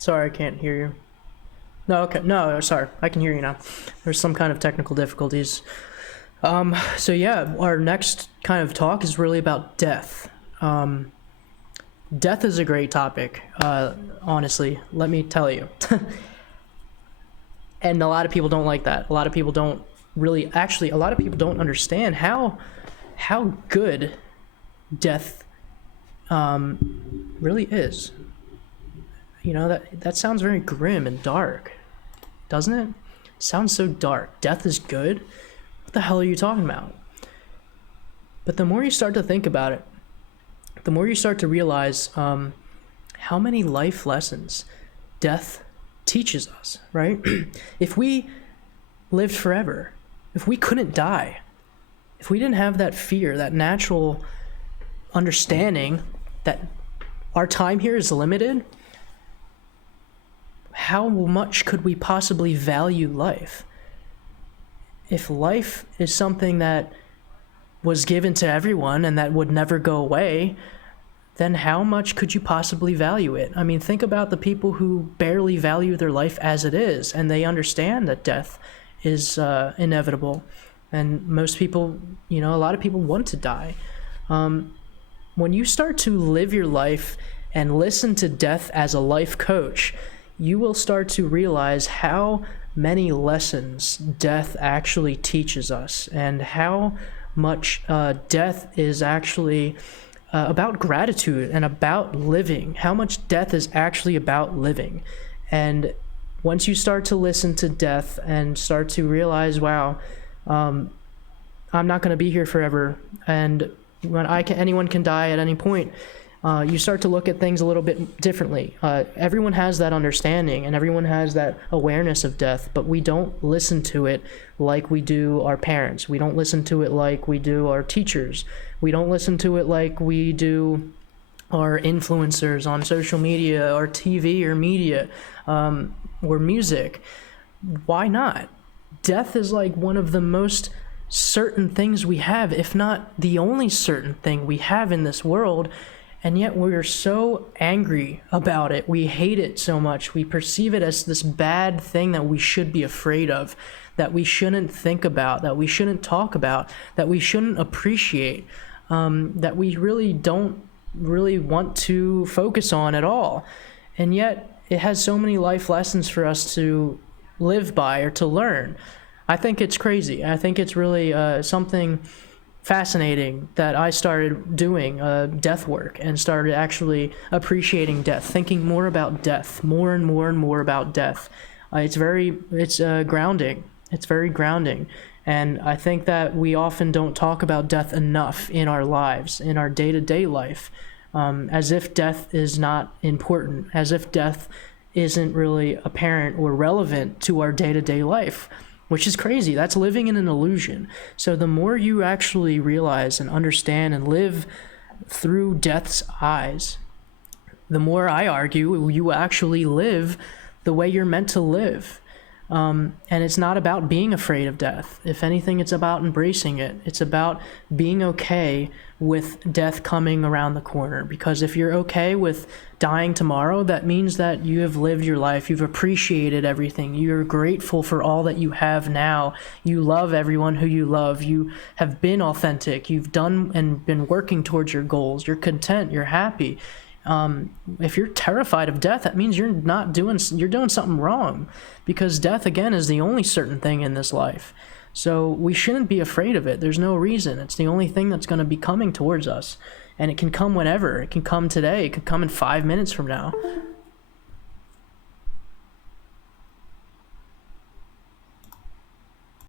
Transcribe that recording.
Sorry, I can't hear you. No, okay. No, sorry. I can hear you now. There's some kind of technical difficulties. So yeah, our next kind of talk is really about death. Death is a great topic, honestly, let me tell you. And a lot of people don't like that. A lot of people don't really, actually, a lot of people don't understand how good death really is. You know, that sounds very grim and dark, doesn't it? It sounds so dark. Death is good? What the hell are you talking about? But the more you start to think about it, the more you start to realize how many life lessons death teaches us, right? If we lived forever, if we couldn't die, if we didn't have that fear, that natural understanding that our time here is limited, how much could we possibly value life? If life is something that was given to everyone and that would never go away, then how much could you possibly value it? I mean, think about the people who barely value their life as it is, and they understand that death is inevitable. And most people, you know, a lot of people want to die. When you start to live your life and listen to death as a life coach, you will start to realize how many lessons death actually teaches us, and how much death is actually about gratitude and about living, how much death is actually about living. And once you start to listen to death and start to realize, wow, I'm not going to be here forever, and when anyone can die at any point, you start to look at things a little bit differently. Everyone has that understanding and everyone has that awareness of death, but we don't listen to it like we do our parents. We don't listen to it like we do our teachers. We don't listen to it like we do our influencers on social media or TV or media or music. Why not? Death is like one of the most certain things we have, if not the only certain thing we have in this world. And yet we're so angry about it. We hate it so much. We perceive it as this bad thing that we should be afraid of, that we shouldn't think about, that we shouldn't talk about, that we shouldn't appreciate, that we really don't really want to focus on at all. And yet it has so many life lessons for us to live by or to learn. I think it's crazy. I think it's really something fascinating that I started doing death work and started actually appreciating death, thinking more about death, more and more and more about death. It's grounding. It's very grounding. And I think that we often don't talk about death enough in our lives, in our day-to-day life, as if death is not important, as if death isn't really apparent or relevant to our day-to-day life, which is crazy. That's living in an illusion. So the more you actually realize and understand and live through death's eyes, the more, I argue, you actually live the way you're meant to live. And it's not about being afraid of death. If anything, it's about embracing it. It's about being okay with death coming around the corner. Because if you're okay with dying tomorrow, that means that you have lived your life. You've appreciated everything. You're grateful for all that you have now. You love everyone who you love. You have been authentic. You've done and been working towards your goals. You're content. You're happy. If you're terrified of death, that means you're doing something wrong, because death, again, is the only certain thing in this life. So we shouldn't be afraid of it. There's no reason. It's the only thing that's going to be coming towards us, and it can come whenever. It can come today. It could come in 5 minutes from now.